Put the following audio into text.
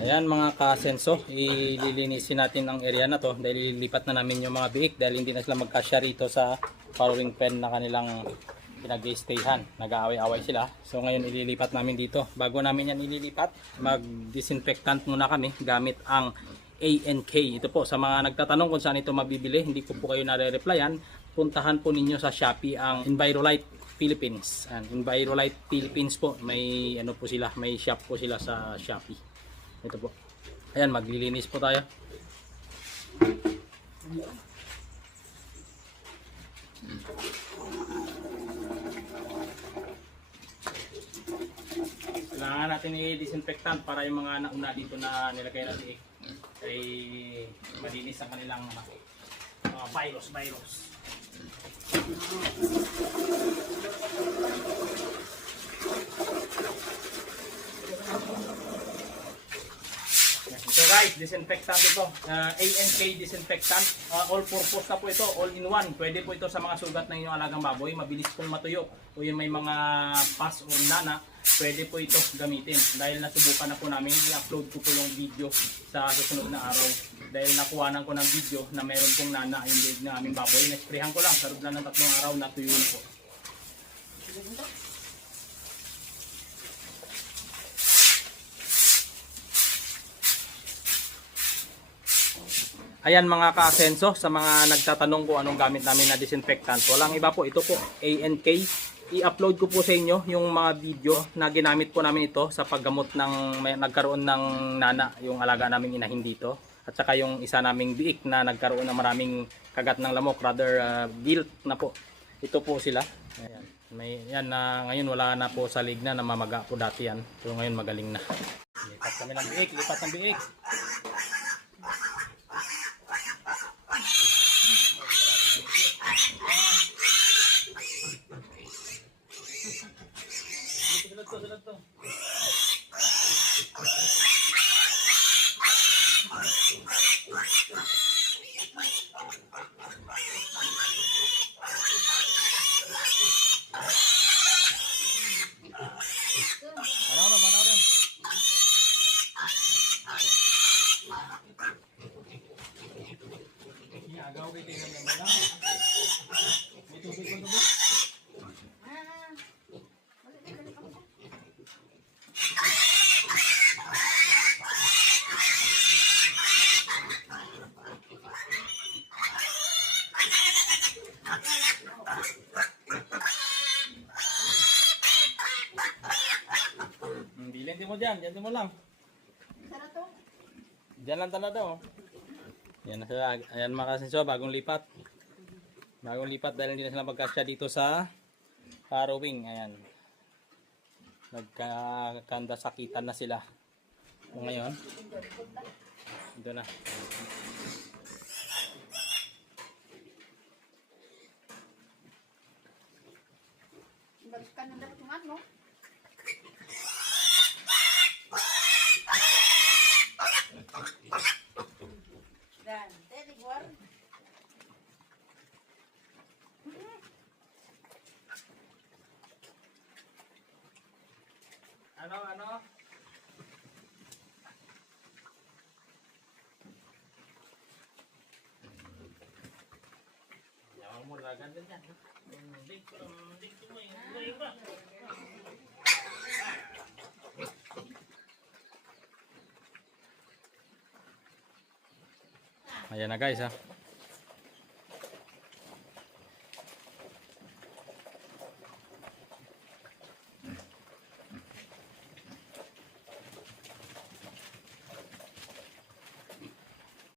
Ayan mga kasenso, ililinisin natin ang area na to dahil lilipat na namin yung mga biik dahil hindi na sila magkasya rito sa farrowing pen na kanilang pinag-stayhan. Nag-aaway-away sila. So ngayon ililipat namin dito. Bago namin yan ililipat, mag-disinfectant muna kami gamit ang ANK. Ito po sa mga nagtatanong kung saan ito mabibili, hindi ko po kayo nare-replyan. Puntahan po ninyo sa Shopee ang Envirolite Philippines. Envirolite Philippines po, may ano po sila, may shop po sila sa Shopee. Ito po. Ayan, maglilinis po tayo. Kailangan natin i-disinfectant para yung mga nauna dito na nilagay natin ay malinis ang kanilang virus. So guys, disinfectant ito. ANK disinfectant. All purpose na po ito. All in one. Pwede po ito sa mga sugat ng inyong alagang baboy. Mabilis pong matuyo. O yung may mga pus or nana, pwede po ito gamitin. Dahil nasubukan na po namin, i-upload ko po yung video sa susunod na araw. Dahil nakuhanan ko ng video na meron pong nana yung leg ng aming baboy. Nesprehan ko lang. Sa loob lang ng 3 araw, natuyuin po. Ayan mga ka-asenso, sa mga nagtatanong kung anong gamit namin na disinfectant, walang iba po, ito po ANK. I-upload ko po sa inyo yung mga video na ginamit po namin ito sa paggamot ng nagkaroon ng nana, yung alaga naming inahin dito. At saka yung isa naming biik na nagkaroon ng maraming kagat ng lamok, rather guilt na po. Ito po sila. Ayan. Yan na ngayon wala na po sa lig na mamaga po dati yan. So ngayon magaling na. Lipat kami ng biik, lipat ng biik. Sunod to. Panoorin. Agaw kay tingnan mo lang. May tubig ko to. Bilhin mo dyan mo lang. Diyan lang talaga oh. Yan na sila. Ayan mga kasenso, bagong lipat. Dahil hindi na sila magkasya dito sa farrowing. Ayan. Nagkakanda sakitan na sila. So ngayon, ito na. Balikan na dapat yung ano. Dan, tedi guar. Ano? Yawa mo lagan din yan. Ayan na guys ha.